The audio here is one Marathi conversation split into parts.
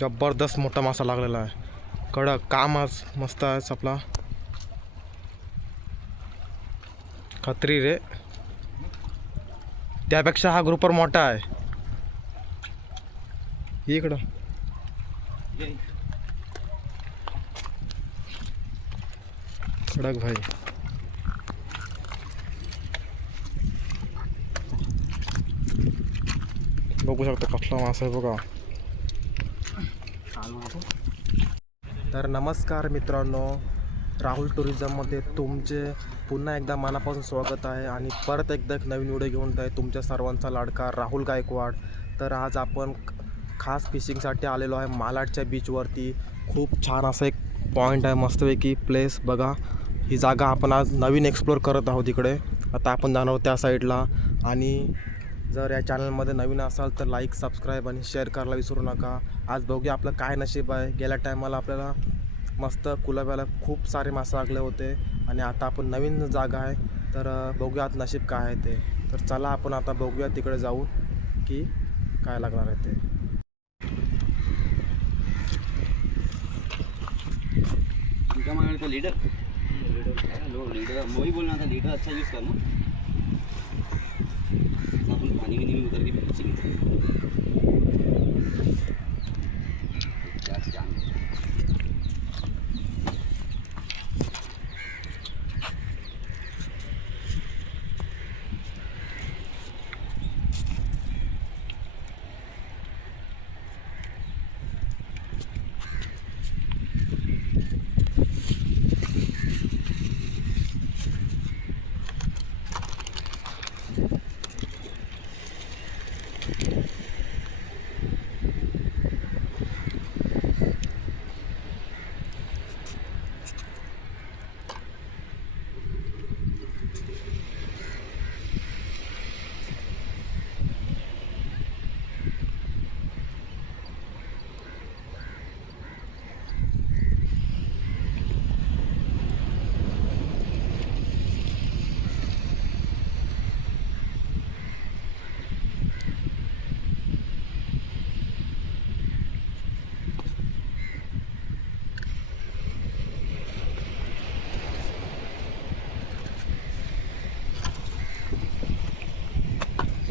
जबरदस्त मोठा मासा लागलेला आहे. कडक काम आज मस्त आहे आपला. खत्री रे. त्यापेक्षा हा ग्रुपर मोठा आहे. ये इकडं. कडक भाई. बघू शकता कसला मासा आहे बघा. तर नमस्कार मित्रांनो राहुल टुरिझममध्ये तुमचे पुन्हा एकदा मनापासून स्वागत आहे आणि परत एकदा एक नवीन व्हिडिओ घेऊन आहे तुमच्या सर्वांचा लाडका राहुल गायकवाड. तर आज आपण खास फिशिंगसाठी आलेलो आहे मालाडच्या बीचवरती खूप छान असं एक पॉईंट आहे मस्तपैकी प्लेस बघा ही जागा आपण आज नवीन एक्सप्लोअर करत आहोत इकडे. आता आपण जाणार आहोत त्या साईडला आणि जर या चॅनलमध्ये नवीन असाल तर लाईक सबस्क्राईब आणि शेअर करायला विसरू नका. आज बघूया आपलं काय नशीब आहे. गेल्या टायमाला आपल्याला मस्त कुलाब्याला खूप सारे मासे लागले होते. आणि आता आपण नवीन जागा आहे. तर बघूया आज नशीब काय आहे ते. तर चला आपण आता बघूया तिकडे जाऊ की काय लागणार आहे ते. उनका लीडर लीडर वही बोलना था लीडर अच्छा यूज़ करना पानी भी नहीं उतर के पीछे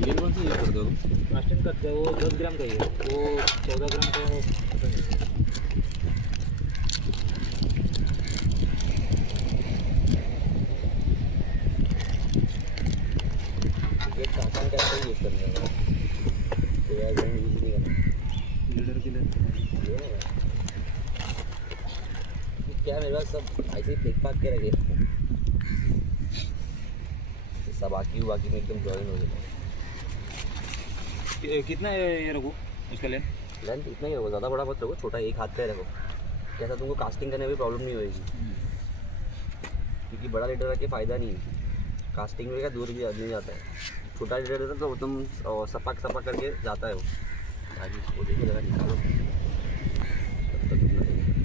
ये कौन सी यूज़ करते हो तुम? प्लास्टिक करते हैं वो दस ग्राम का ही है। वो चौदह ग्राम का का तो है। क्या मेरे पास सब ऐसे ही फेंक फाक के रखे सब बाकी बाकी में एकदम ज्वाइन हो गए कितना ये रखूँ उसका लेन लेंथ इतना ही रखो ज़्यादा बड़ा मत रखो, छोटा एक हाथ का रखो कैसा तुमको कास्टिंग करने में प्रॉब्लम नहीं होगी क्योंकि बड़ा लीटर रख के फ़ायदा नहीं है। कास्टिंग में क्या दूर भी नहीं जाता है। छोटा लीटर रहता तो एकदम सपाक सपाक करके जाता है वो। आगे उसको जरा निकालो। तब तक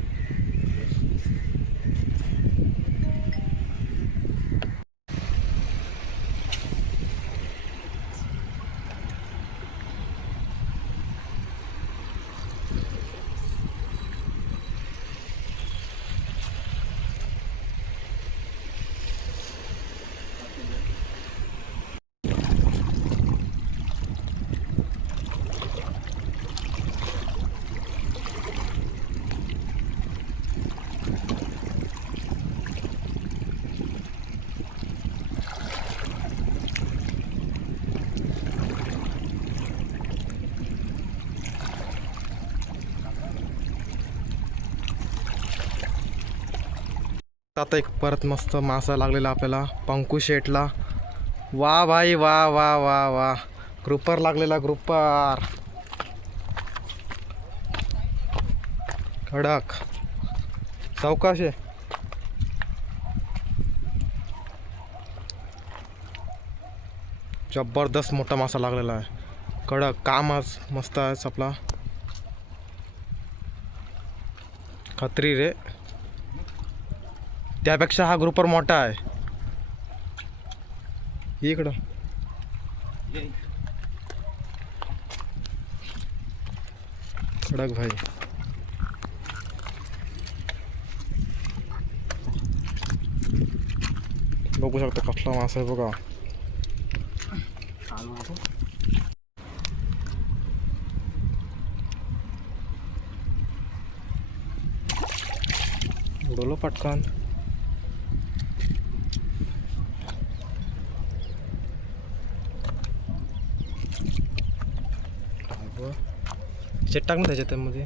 आता एक परत मस्त मासा लागलेला आपल्याला पंकू शेटला. वा भाई वा वा वा वा. ग्रुपर लागलेला ग्रुपर. कडक चौकाश आहे. जबरदस्त मोठा मासा लागलेला आहे. कडक काम आज मस्त आहे आपला. खत्री रे. त्यापेक्षा हा ग्रुपर मोठा आहे. इकडं. कडक भाई. बघू शकता कसला मासा आहे बघा. उडवलं पटकन. शेट टाक ना त्याच्यात त्यामध्ये.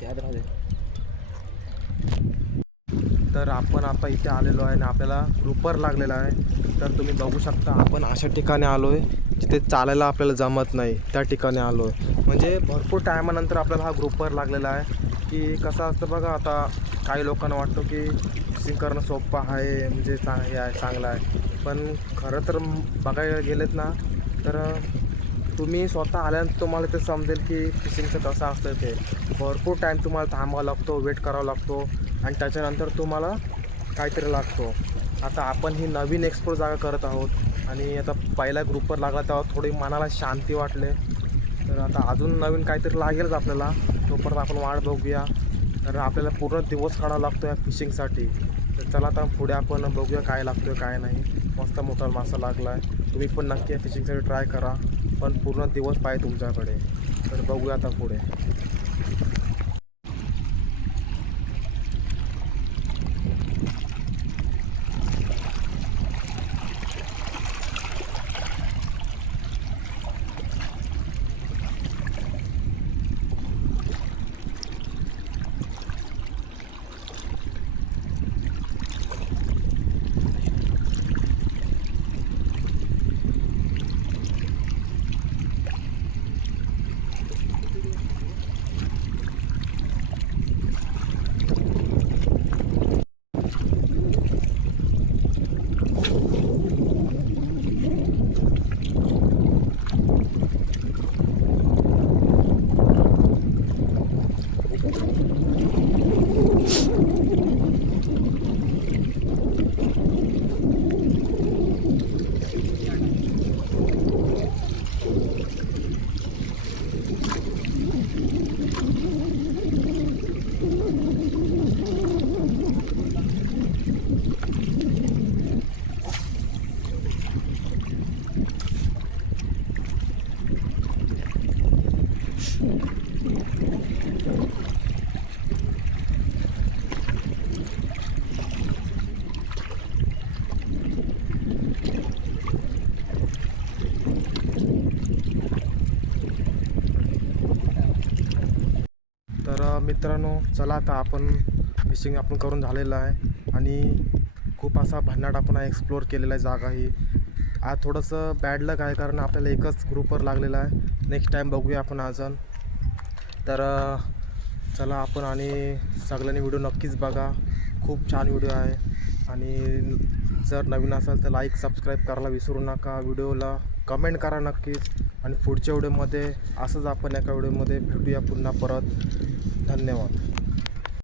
त्यात राहते तर आपण आता इथे आलेलो आहे आणि आपल्याला ग्रुपर लागलेला आहे. तर तुम्ही बघू शकता आपण अशा ठिकाणी आलो आहे जिथे चालायला आपल्याला जमत नाही. त्या ठिकाणी आलो आहे म्हणजे भरपूर टायमानंतर आपल्याला हा ग्रुपर लागलेला आहे. की कसं असतं बघा आता काही लोकांना वाटतं की फिशिंग करणं सोपं आहे म्हणजे चांग हे आहे चांगलं आहे. पण खरं तर बघायला गेलेत ना तर तुम्ही स्वतः आल्यानंतर तुम्हाला ते समजेल की फिशिंगचं कसं असतं ते. भरपूर टाईम तुम्हाला थांबावा लागतो वेट करावा लागतो आणि त्याच्यानंतर तुम्हाला काहीतरी लागतो. आता आपण ही नवीन एक्सप्लोर जागा करत आहोत आणि आता पहिल्या ग्रुपवर लागला तेव्हा थोडी मनाला शांती वाटले. तर आता अजून नवीन काहीतरी लागेलच आपल्याला. तोपर्यंत आपण वाट बघूया. तर आपल्याला पूर्ण दिवस काढावा लागतो या फिशिंगसाठी तर चला आता पुढे आपण बघूया काय लागतो काय नाही. मस्त मोठा मासा लागला आहे तुम्ही पण नक्की फिशिंगसाठी ट्राय करा. पण पूर्ण दिवस पाहिजे तुमच्याकडे. तर बघूया आता पुढे. तर मित्रांनो चला आता आपण फिशिंग आपण करून झालेलं आहे आणि खूप असा भन्नाट आपण एक्सप्लोअर केलेला आहे जागा ही. आज थोडंसं बॅड लक आहे कारण आपल्याला एकच ग्रुपवर लागलेला आहे. नेक्स्ट टाईम बघूया आपण अजून. तर चला आपण आणि सगळ्यांनी व्हिडिओ नक्कीच बघा. खूप छान व्हिडिओ आहे. आणि जर नवीन असाल तर लाईक सबस्क्राईब करायला विसरू नका. व्हिडिओला कमेंट करा नक्कीच. आणि पुढच्या व्हिडिओमध्ये असंच आपण एका व्हिडिओमध्ये भेटूया पुन्हा परत. धन्यवाद.